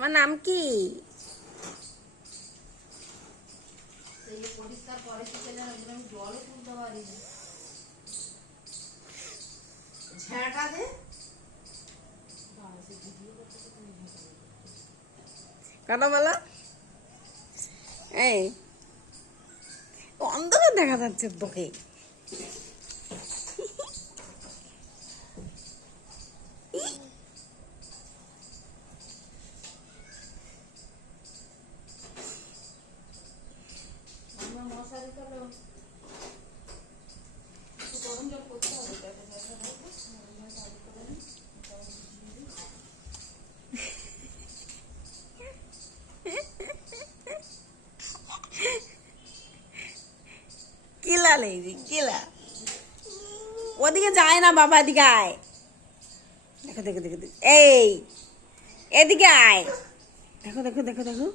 তোমার নাম কি? কথা বলো। এই অন্ধকার দেখা যাচ্ছে তোকে। কিলা লেগি কিলা ওদিকে যায় না বাবা, এদিকে আয়। দেখো দেখো দেখো দেখো, এই এদিকে আয়। দেখো দেখো দেখো দেখো